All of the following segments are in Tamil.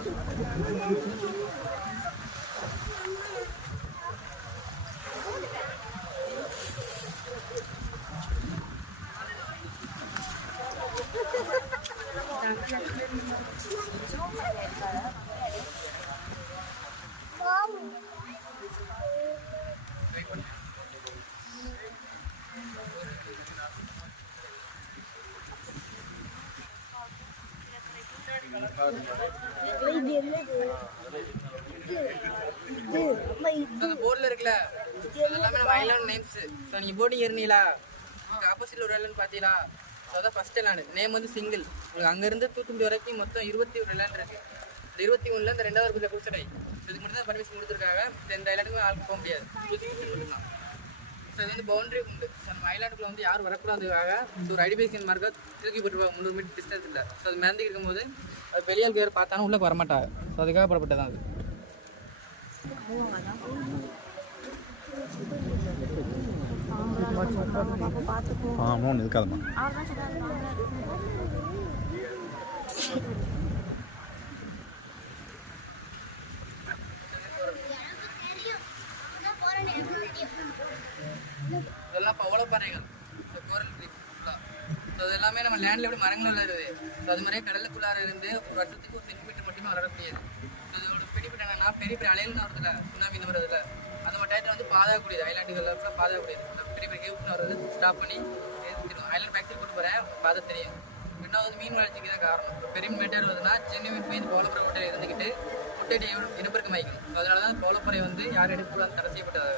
இது என்னது இது அம்மா இது போர்டில் இருக்குல்ல. எல்லாமே நம்ம ஐலாண்ட் நேம்ஸ் ஸோ நீங்கள் போட்டிங் ஏறினீங்களா? உங்களுக்கு ஆப்போசிட்ல ஒரு ஐலாண்ட் பார்த்தீங்களா? ஸோ அதான் ஃபஸ்ட் ஐலாண்டு நேம் வந்து சிங்கிள் உங்களுக்கு அங்கேருந்து தூத்துக்குடி வரைக்கும் மொத்தம் இருபத்தி ஒரு ஐலாண்ட் இருக்குது இந்த இருபத்தி ஒன்றில் இந்த ரெண்டாவது இருக்கிற குடிச்சடை இதுக்கு மட்டும் தான் பர்மிஷன் கொடுத்துருக்காங்க. இந்த ரெண்டு ஐலாண்டுமே ஆள் போக முடியாது. தூத்துக்குடி மட்டும்தான். ஸோ இது வந்து பவுண்டரி உண்டு. ஸோ நம்ம ஐலாண்டுக்குள்ள வந்து யாரும் வரக்கூடாதுக்காக ஸோ ஒரு ஐடிபிஎஸ்என் மார்க்கை தூக்கி போட்டுருவாங்க முந்நூறு மீட்டர் டிஸ்டன்ஸ் இல்லை ஸோ அது மிதந்து இருக்கும்போது அது வெளியால் பேர் பார்த்தாலும் உள்ளே வரமாட்டாங்க. ஸோ அதுக்காக போடப்பட்டதான் அது. ஆமாம் ஒன்று இருக்காதுமா இதெல்லாம் இப்போ ஓலப்பாறைகள் இந்த கோரல் ரீஃப் ஃபுல்லாக ஸோ எல்லாமே நம்ம லேண்டில் எப்படி மரங்கள் வளருது? ஸோ அது மாதிரியே கடலுக்குள்ளார இருந்து ஒரு வருஷத்துக்கு ஒரு சென்டிமீட்டர் மட்டுமே வளரக்கூடியது ஸோ இதோட பெனிஃபிட் என்னன்னா பெரிய பெரிய அலைகள் வருதுல சுனாமி இந்த வருதுல அந்த மாதிரி டயத்தில் வந்து பாதுகாக்கக்கூடியது ஐலாண்டுகள் கூட பாதுகாக்கக்கூடியது பெரிய பெரிய கேப்னு வருது ஸ்டாப் பண்ணி தெரியும் ஐலாண்ட் பேக்ஸில் கூட்டு போகிறேன் பாதை தெரியும். ரெண்டாவது மீன் வளர்ச்சிக்கு தான் காரணம். இப்போ பெரிய மீட்டர் வருதுன்னா சென்னை மீன் போய் போலப்புற கோலப்பறை இருந்துக்கிட்டு முட்டையை இனப்பெருக்கம் ஆகிக்கணும் அதனால தான் போலப்புறை வந்து யாரும் எடுக்கக்கூடாது தடை செய்யப்பட்டது?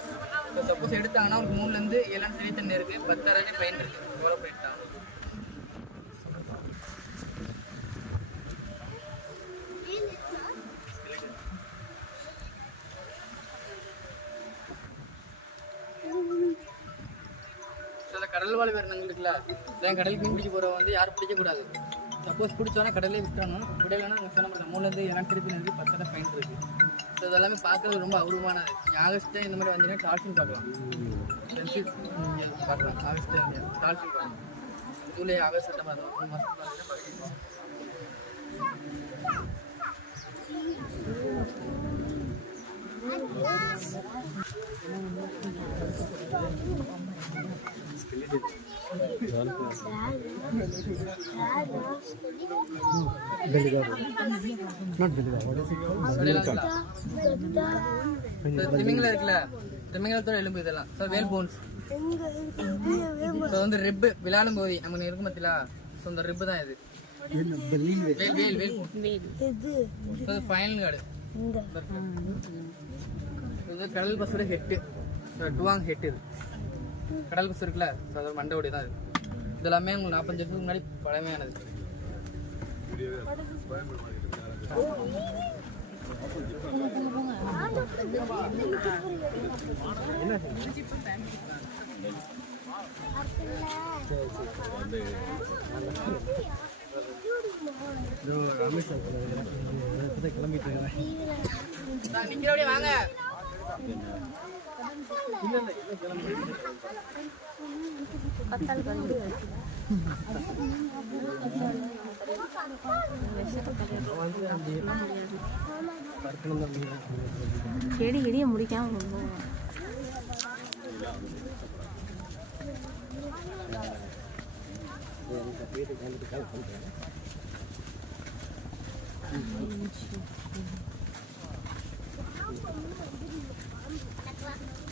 இப்போ சப்போஸ் எடுத்தாங்கன்னா ஒரு மூணுலேருந்து ஏழாம் சரி தண்ணி இருக்குது பத்தாயிரம் ஃபைன் இருக்குது போலப்புறை எடுத்தாங்க கடல் வாழ் உயிரினங்கள் இருக்குல்ல இதான் கடல் மீன் பிடிக்க போகிறவங்க வந்து யாரும் பிடிக்கக்கூடாது சப்போஸ் பிடிச்சோன்னா கடலே விட்டுறணும். விடலைன்னா நம்ம சொன்ன மாதிரி மூணுலேருந்து ஏன்னா திருப்பி இருந்து பத்தரை பயன் இருக்குது ஸோ இதெல்லாமே பார்க்கறது ரொம்ப அபூர்வமானது ஆகஸ்ட் இந்த மாதிரி வந்தீங்கன்னா டால்ஃபின் பார்க்கலாம். ஃப்ரெண்ட்ஷிப் பார்க்கலாம். ஆகஸ்ட் டால்ஃபின் பார்க்கலாம். ஜூலை ஆகஸ்ட் செப்டம்பர் மூணு மாதம் பார்க்கலாம். திமிங்கலம் இருக்குல்ல திமிங்கலத்தோட எலும்பு இதெல்லாம். ஸோ வேல் போன்ஸ் ஸோ வந்து ரிப்பு விளையாடும் போது நமக்கு இருக்கும் பத்திலா ஸோ இந்த ரிப்பு தான் இது. வேல் வேல் வேல் இது ஸோ ஃபைனல் கார்டு இந்த இது கடல் பஸ்ஸோட ஹெட்டு டுவாங் ஹெட் இது. கடல் பஸ் இருக்குல்ல ஸோ அதோட மண்டோடி தான் இது இது எல்லாமே உங்களுக்கு நாற்பத்தஞ்சு வருஷத்துக்கு முன்னாடி பழமையானது. நிக்கிறபடியே வாங்க. செடி செடியை முடிக்காம Thank you.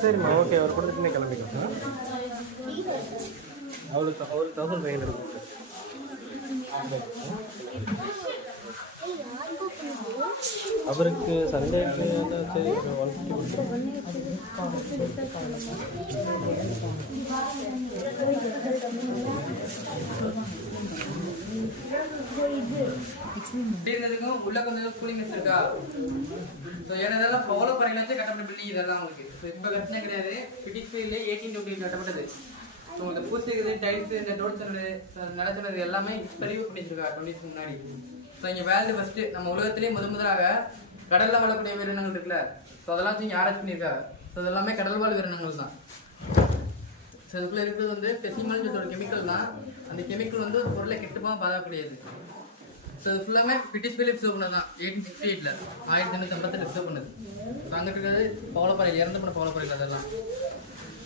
சரிம்மா ஓகே அவர் கொடுத்துட்டு கிளம்பிக்கலாம். அவ்வளோ அவருக்கு தௌசண்ட் ஃபைவ் ஹண்ட்ரட் அவருக்கு சண்டேக்கு சரி ஒன் இருந்ததுக்கும் உள்ள கொஞ்சம் கூலிங் இருக்கா ஸோ ஏன்னா பவள பறையிலாச்சும் கட்டப்பட்ட பில்டிங் இதெல்லாம் உங்களுக்கு ஸோ இப்போ கட்டினா கிடையாது. பிரிட்டிஷ் பீரியட்ல எயிட்டீன் டுவெண்ட்டி கட்டப்பட்டது. இந்த பூசிக்கிறது டைல்ஸ் இந்த டோர் சொன்னது நடத்துனது எல்லாமே இப்போ ரிவ்யூ பண்ணிச்சிருக்கா டுவெண்ட்டி முன்னாடி. ஸோ இங்கே வேல்டு ஃபஸ்ட்டு நம்ம உலகத்திலேயே முத முதலாக கடலில் வாழக்கூடிய உயிரினங்கள் இருக்குல்ல. ஸோ அதெல்லாம் வச்சு இங்கே ஆராய்ச்சி பண்ணியிருக்காங்க. ஸோ அதெல்லாமே கடல் வாழ் உயிரினங்கள் தான். ஸோ இதுக்குள்ளே இருக்கிறது வந்து பெசிமல்ன்றதோட கெமிக்கல் தான். அந்த கெமிக்கல் வந்து ஒரு பொருளை கெட்டுமா பாதக்கூடியது ஸோ இது ஃபுல்லாமே பிரிட்டிஷ் பிலிப்ஸ் பண்ணது தான். எயிட்டீன் சிக்ஸ்டி எயிட்டில் ஆயிரத்தி எண்ணூற்றி ஐம்பத்தெட்டு ரிசர்வ் பண்ணது ஸோ அங்கிட்டு இருக்கிறது பவளப்பறையில் இறந்து போன பவளப்பறையில் அதெல்லாம்.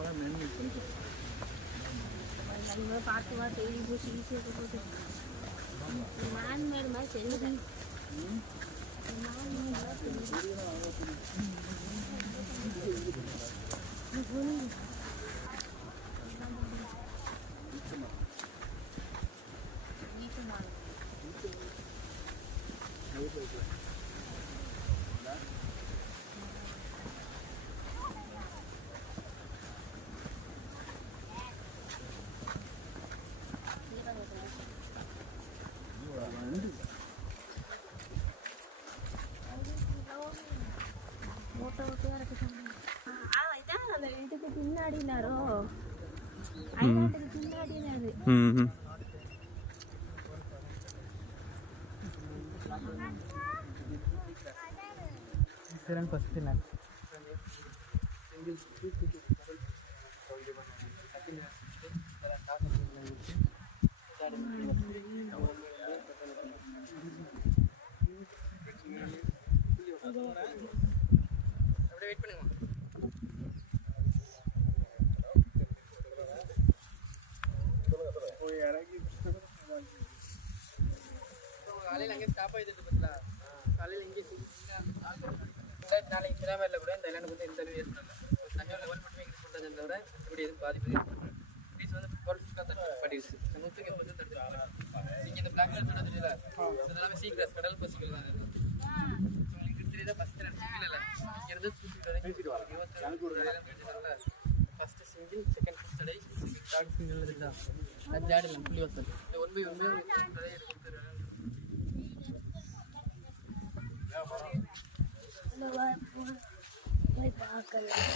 ஜா ஸோ ஃபைனல் வான்பூரி ஸோ கால்புரி ஸோ எல்லாமே ஈஸியாக போட்டு மாதிரி செஞ்சு ஓட்டையாக இருக்கு ஆ இதான் அந்த இதுக்கு பின்னாடினாரோ. ஐலாண்டுக்கு பின்னாடினாரு ரெண்டாயிரத்தி கூட இந்த ஐலாண்டுக்கு வந்து எந்த அளவு ஏற்படல தண்ணியோட லெவல் மட்டுமே இன்க்ரீஸ் பண்ணுறதுன்னு தவிர இப்படி எதுவும் பாதிப்பு ப்ளீஸ் வந்து பொருட்கள் தடுத்து பண்ணிடுச்சு நூற்றுக்கு எண்பது தடுத்து நீங்கள் இந்த பிளாக் கலர் சொன்னது தெரியல இதெல்லாமே சீக்கிரம் கடல் பசுகள் தான்? இது. உங்களுக்கு தெரியுதா? ஃபஸ்ட் ரெண்டு சிங்கிள் இல்லை இங்கே இருந்து தூக்கிட்டு வரேன் இருபத்தி ஃபஸ்ட்டு சிங்கிள் செகண்ட் ஸ்டடை தேர்ட் சிங்கிள் இருந்தால் அது தேர்ட் இல்லை புள்ளி வசதி இந்த ஒன் பை ஒன் பை எடுத்து போய் பார்க்கலாம்